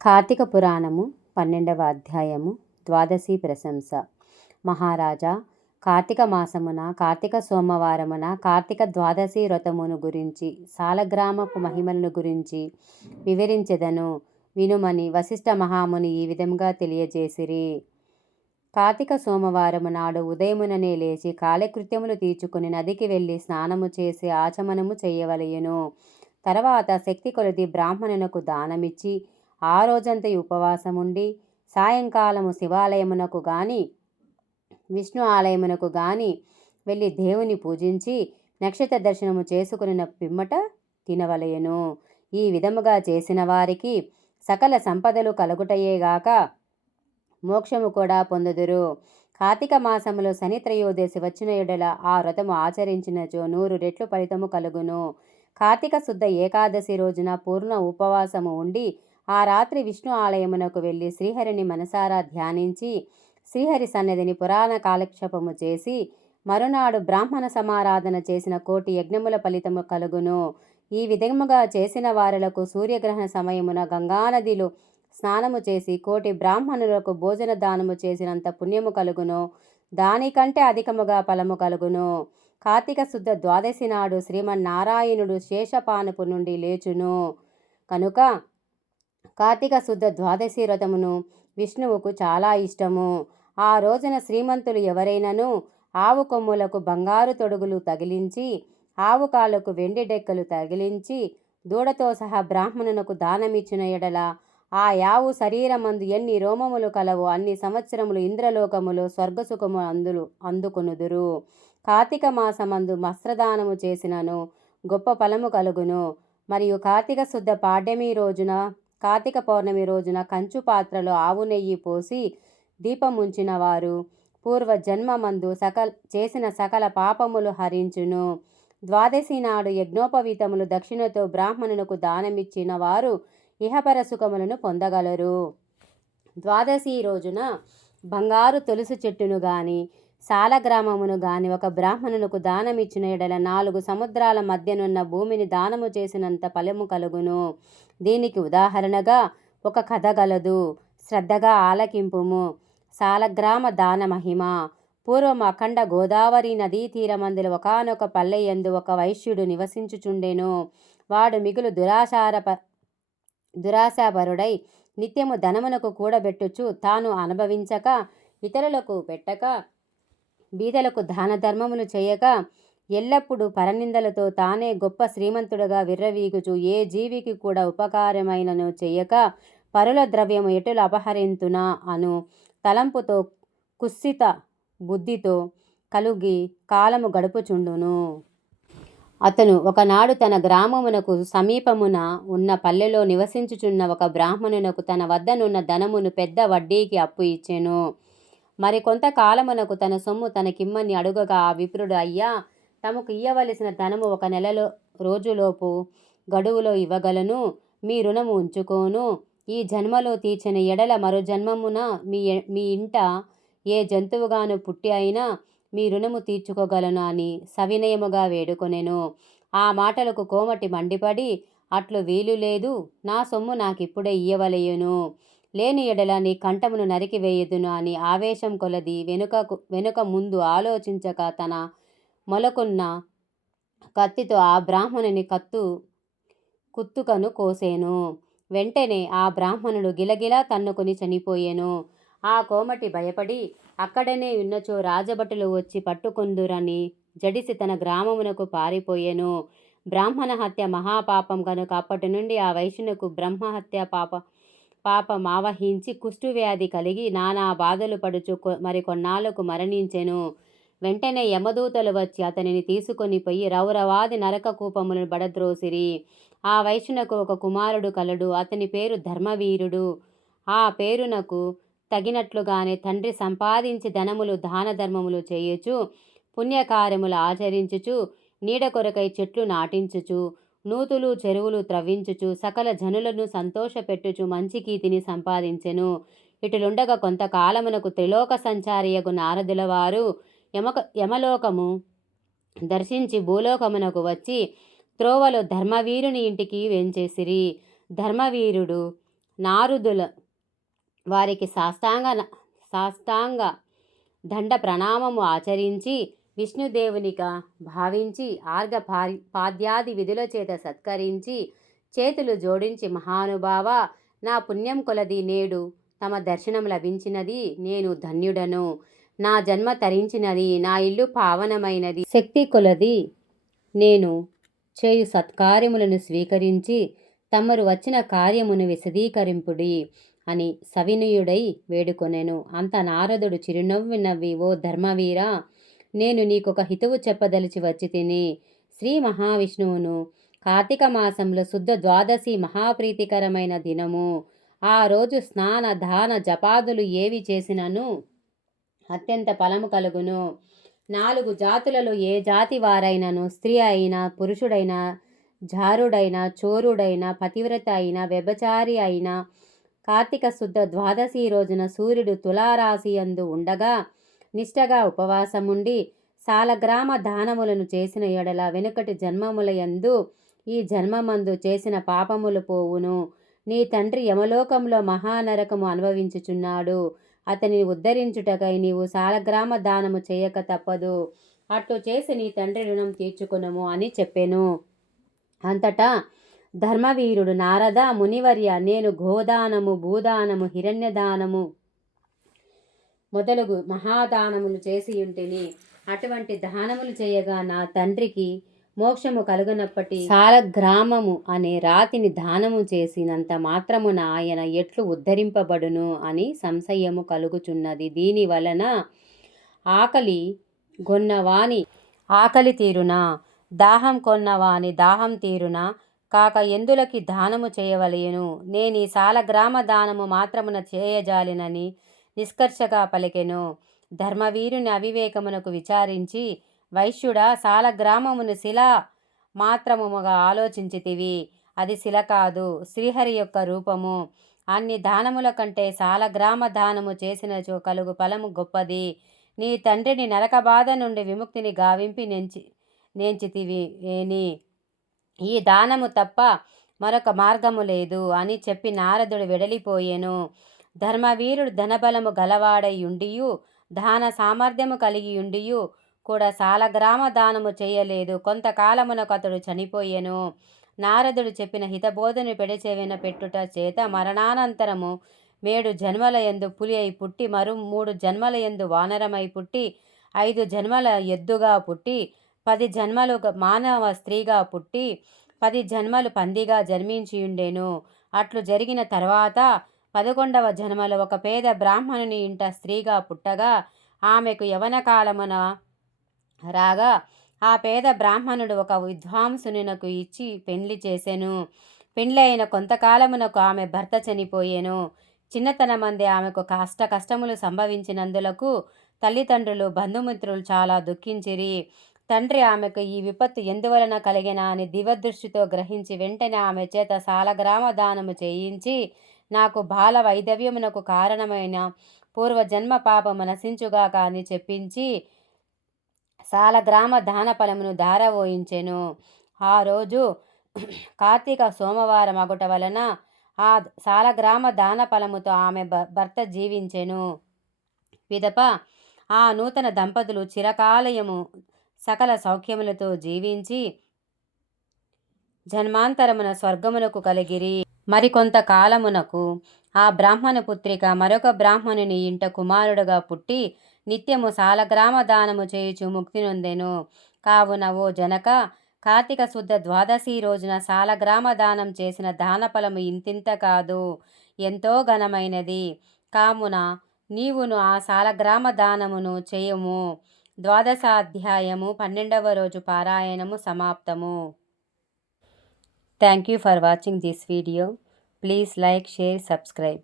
కార్తీక పురాణము 12వ అధ్యాయము ద్వాదశి ప్రశంస. మహారాజా, కార్తీక మాసమున కార్తీక సోమవారమున కార్తీక ద్వాదశి వ్రతమును గురించి సాలగ్రామపు మహిమలను గురించి వివరించెదను వినుమని వశిష్ఠ మహాముని ఈ విధంగా తెలియజేసిరి. కార్తీక సోమవారము నాడు ఉదయముననే లేచి కాలకృత్యములు తీర్చుకుని నదికి వెళ్ళి స్నానము చేసి ఆచమనము చేయవలయును. తర్వాత శక్తి కొలది బ్రాహ్మణునకు దానమిచ్చి ఆ రోజంతయు ఉపవాసముండి సాయంకాలము శివాలయమునకు గాని విష్ణు ఆలయమునకు గాని వెళ్ళి దేవుని పూజించి నక్షత్ర దర్శనము చేసుకున్న పిమ్మట తినవలయను. ఈ విధముగా చేసిన వారికి సకల సంపదలు కలుగుటయేగాక మోక్షము కూడా పొందుదురు. కార్తీక మాసములో శని త్రయోదశి వచ్చిన ఎడల ఆ వ్రతము ఆచరించినచో 100 రెట్లు ఫలితము కలుగును. కార్తీక శుద్ధ ఏకాదశి రోజున పూర్ణ ఉపవాసము ఉండి ఆ రాత్రి విష్ణు ఆలయమునకు వెళ్ళి శ్రీహరిని మనసారా ధ్యానించి శ్రీహరి సన్నిధిని పురాణ కాలక్షేపము చేసి మరునాడు బ్రాహ్మణ సమారాధన చేసిన 1,000,000 యజ్ఞముల ఫలితము కలుగును. ఈ విధముగా చేసిన వారులకు సూర్యగ్రహణ సమయమున గంగానదిలో స్నానము చేసి 1,000,000 బ్రాహ్మణులకు భోజన దానము చేసినంత పుణ్యము కలుగును. దానికంటే అధికముగా ఫలము కలుగును. కార్తీక శుద్ధ ద్వాదశి నాడు శ్రీమన్నారాయణుడు శేషపానపు నుండి లేచును కనుక కార్తీక శుద్ధ ద్వాదశి వ్రతమును విష్ణువుకు చాలా ఇష్టము. ఆ రోజున శ్రీమంతులు ఎవరైనను ఆవు కొమ్ములకు బంగారు తొడుగులు తగిలించి ఆవు కాళ్ళకు వెండి డెక్కలు తగిలించి దూడతో సహా బ్రాహ్మణునకు దానమిచ్చిన ఎడల ఆ యావు శరీరమందు ఎన్ని రోమములు కలవో అన్ని సంవత్సరములు ఇంద్రలోకములో స్వర్గసుఖము అందుకొనుదురు. కార్తీక మాసమందు వస్త్రదానము చేసినను గొప్ప ఫలము కలుగును. మరియు కార్తీక శుద్ధ పాడ్యమి రోజున కార్తీక పౌర్ణమి రోజున కంచు పాత్రలో ఆవు నెయ్యి పోసి దీపముంచిన వారు పూర్వజన్మమందు చేసిన సకల పాపములు హరించును. ద్వాదశి నాడు యజ్ఞోపవీతములు దక్షిణతో బ్రాహ్మణునకు దానమిచ్చిన వారు ఇహపర సుఖములను పొందగలరు. ద్వాదశి రోజున బంగారు తులసి చెట్టును గాని సాలగ్రామమును గాని ఒక బ్రాహ్మణునకు దానమిచ్చిన ఎడల 4 సముద్రాల మధ్యనున్న భూమిని దానము చేసినంత ఫలము కలుగును. దీనికి ఉదాహరణగా ఒక కథ గలదు, శ్రద్ధగా ఆలకింపుము. సాలగ్రామ దాన మహిమ. పూర్వం అఖండ గోదావరి నదీ తీరమందుల ఒకానొక పల్లెయందు ఒక వైశ్యుడు నివసించుచుండెను. వాడు మిగులు దురాశాపరుడై నిత్యము ధనమునకు కూడబెట్టుచు తాను అనుభవించక ఇతరులకు పెట్టక బీదలకు దాన ధర్మములు చేయక ఎల్లప్పుడూ పరనిందలతో తానే గొప్ప శ్రీమంతుడుగా విర్రవీగుచు ఏ జీవికి కూడా ఉపకారమైనను చేయక పరుల ద్రవ్యము ఎటులు అపహరింతునా అను తలంపుతో కుత్సిత బుద్ధితో కలుగి కాలము గడుపుచుండును. అతను ఒకనాడు తన గ్రామమునకు సమీపమున ఉన్న పల్లెలో నివసించుచున్న ఒక బ్రాహ్మణునకు తన వద్దనున్న ధనమును పెద్ద వడ్డీకి అప్పు ఇచ్చెను. మరి కొంతకాలమునకు తన సొమ్ము తనకిమ్మని అడుగగా ఆ విప్రుడు, అయ్యా, తమకు ఇయ్యవలసిన ధనము 1 నెల రోజులోపు గడువులో ఇవ్వగలను. మీ రుణము ఉంచుకోను. ఈ జన్మలో తీర్చిన ఎడల మరో జన్మమున మీ ఇంట ఏ జంతువుగాను పుట్టి అయినా మీ రుణము తీర్చుకోగలను అని సవినయముగా వేడుకొనెను. ఆ మాటలకు కోమటి మండిపడి, అట్లు వీలు లేదు, నా సొమ్ము నాకిప్పుడే ఇయ్యవలయును, లేని ఎడల నీ కంఠమును నరికి వేయుదును అని ఆవేశం కొలది వెనుక ముందు ఆలోచించక తన మొలకున్న కత్తితో ఆ బ్రాహ్మణుని కుత్తుకను కోసెను. వెంటనే ఆ బ్రాహ్మణుడు గిలగిలా తన్నుకొని చనిపోయెను. ఆ కోమటి భయపడి అక్కడనే ఉన్నచో రాజభటులు వచ్చి పట్టుకొందురని జడిసి తన గ్రామమునకు పారిపోయెను. బ్రాహ్మణ హత్య మహాపాపం కనుక అప్పటి నుండి ఆ వైశ్యునకు బ్రహ్మహత్య పాపమావహించి కుష్ఠువ్యాధి కలిగి నానా బాధలు పడుచు మరికొన్నాళ్లకు మరణించెను. వెంటనే యమదూతలు వచ్చి అతనిని తీసుకొని పోయి రౌరవాది నరక కూపములను బడద్రోసిరి. ఆ వైశ్యునకు ఒక కుమారుడు కలడు. అతని పేరు ధర్మవీరుడు. ఆ పేరునకు తగినట్లుగానే తండ్రి సంపాదించి ధనములు దాన ధర్మములు చేయుచు పుణ్యకార్యములు ఆచరించుచు నీడ కొరకై చెట్లు నాటించుచు నూతులు చెరువులు త్రవ్వించుచు సకల జనులను సంతోషపెట్టుచు మంచి కీర్తిని సంపాదించెను. ఇటులుండగా కొంతకాలమునకు త్రిలోక సంచారియగు నారదుల వారు యమలోకము దర్శించి భూలోకమునకు వచ్చి త్రోవలో ధర్మవీరుని ఇంటికి వెంచేసిరి. ధర్మవీరుడు నారదుల వారికి సాష్టాంగ దండ ప్రణామము ఆచరించి విష్ణుదేవునిగా భావించి పాద్యాది విధుల చేత సత్కరించి చేతులు జోడించి, మహానుభావ, నా పుణ్యం కొలది నేడు తమ దర్శనం లభించినది, నేను ధన్యుడను. నా జన్మ తరించినది, నా ఇల్లు పావనమైనది. శక్తి కొలది నేను చేయు సత్కార్యములను స్వీకరించి తమరు వచ్చిన కార్యమును విశదీకరింపుడి అని సవినయుడై వేడుకొనెను. అంత నారదుడు చిరునవ్వు నవ్వి, ఓ ధర్మవీర, నేను నీకొక హితవు చెప్పదలిచి వచ్చి తిని. శ్రీ మహావిష్ణువును కార్తీక మాసంలో శుద్ధ ద్వాదశి మహాప్రీతికరమైన దినము. ఆ రోజు స్నాన దాన జపాదులు ఏవి చేసినను అత్యంత ఫలము కలుగును. 4 జాతులలో ఏ జాతి వారైనను, స్త్రీ అయినా, పురుషుడైనా, జారుడైనా, చోరుడైనా, పతివ్రత అయినా, వ్యభచారి అయినా, కార్తీక శుద్ధ ద్వాదశి రోజున సూర్యుడు తులారాశి యందు ఉండగా నిష్టగా ఉపవాసముండి సాలగ్రామ దానములను చేసిన ఎడల వెనుకటి జన్మముల యందు ఈ జన్మమందు చేసిన పాపములు పోవును. నీ తండ్రి యమలోకంలో మహానరకము అనుభవించుచున్నాడు. అతనిని ఉద్ధరించుటకై నీవు సాలగ్రామ దానము చేయక తప్పదు. అట్లు చేసి నీ తండ్రి రుణం తీర్చుకొనుము అని చెప్పెను. అంతటా ధర్మవీరుడు, నారద మునివర్య, నేను గోదానము, భూదానము, హిరణ్యదానము మొదలగు మహాదానములు చేసియుంటిని. అటువంటి దానములు చేయగా నా తండ్రికి మోక్షము కలుగనప్పటి సాలగ్రామము అనే రాతిని దానము చేసినంత మాత్రమున ఆయన ఎట్లు ఉద్ధరింపబడును అని సంశయము కలుగుచున్నది. దీని వలన ఆకలి గొన్నవాని ఆకలి తీరునా, దాహం కొన్నవాని దాహం తీరునా కాక ఎందులకి దానము చేయవలెను? నేనీ సాలగ్రామ దానము మాత్రమున చేయజాలినని నిష్కర్షగా పలికెను. ధర్మవీరుని అవివేకమునకు విచారించి, వైశ్యుడా, సాలగ్రామమును శిలా మాత్రముగా ఆలోచించితివి. అది శిల కాదు, శ్రీహరి యొక్క రూపము. అన్ని దానముల కంటే సాలగ్రామ దానము చేసినచో కలుగు ఫలము గొప్పది. నీ తండ్రిని నరక బాధ నుండి విముక్తిని గావింపి నేంచితివి ఏని. ఈ దానము తప్ప మరొక మార్గము లేదు అని చెప్పి నారదుడు వెడలిపోయెను. ధర్మవీరుడు ధనబలము గలవాడై ఉండియు, దాన సామర్థ్యము కలిగి ఉండియు కూడా సాలగ్రామ దానము చేయలేదు. కొంతకాలమునకు అతడు చనిపోయెను. నారదుడు చెప్పిన హితబోధను పెడచెవిన పెట్టుట చేత మరణానంతరము 7 జన్మల యందు పులి అయి పుట్టి, మరు 3 జన్మల యందు వానరమై పుట్టి, 5 జన్మల ఎద్దుగా పుట్టి, 10 జన్మలు మానవ స్త్రీగా పుట్టి, 10 జన్మలు పందిగా జన్మించియుండెను. అట్లు జరిగిన తర్వాత 11వ జన్మలో ఒక పేద బ్రాహ్మణుని ఇంట స్త్రీగా పుట్టగా ఆమెకు యవన కాలమున రాగా ఆ పేద బ్రాహ్మణుడు ఒక విద్వాంసునినకు ఇచ్చి పెండ్లి చేసెను. పెండ్లి అయిన కొంతకాలమునకు ఆమె భర్త చనిపోయెను. చిన్నతనమందే ఆమెకు కష్టములు సంభవించినందులకు తల్లిదండ్రులు, బంధుమిత్రులు చాలా దుఃఖించిరి. తండ్రి ఆమెకు ఈ విపత్తు ఎందువలన కలిగిన అని దివ్యదృష్టితో గ్రహించి వెంటనే ఆమె చేత సాలగ్రామ దానము చేయించి, నాకు బాల వైధవ్యమునకు కారణమైన పూర్వజన్మ పాపము నశించుగాక అని చెప్పించి సాలగ్రామ దాన ఫలమును ధారవోయించెను. ఆ రోజు కార్తీక సోమవారం అగుట వలన ఆ సాలగ్రామ దాన ఫలముతో ఆమె భర్త జీవించెను. పిదప ఆ నూతన దంపతులు చిరకాలయము సకల సౌఖ్యములతో జీవించి జన్మాంతరమున స్వర్గమునకు కలిగిరి. మరికొంత కాలమునకు ఆ బ్రాహ్మణ పుత్రిక మరొక బ్రాహ్మణుని ఇంట కుమారుడుగా పుట్టి నిత్యము సాలగ్రామ దానము చేయుచు ముక్తి నొందెను. కావున ఓ జనక, కార్తీక శుద్ధ ద్వాదశి రోజున సాలగ్రామ దానం చేసిన దాన ఫలము ఇంతింత కాదు, ఎంతో ఘనమైనది. కావున నీవును ఆ సాలగ్రామ దానమును చేయుము. ద్వాదశాధ్యాయము 12వ రోజు పారాయణము సమాప్తము. Thank you for watching this video. Please like, share, subscribe.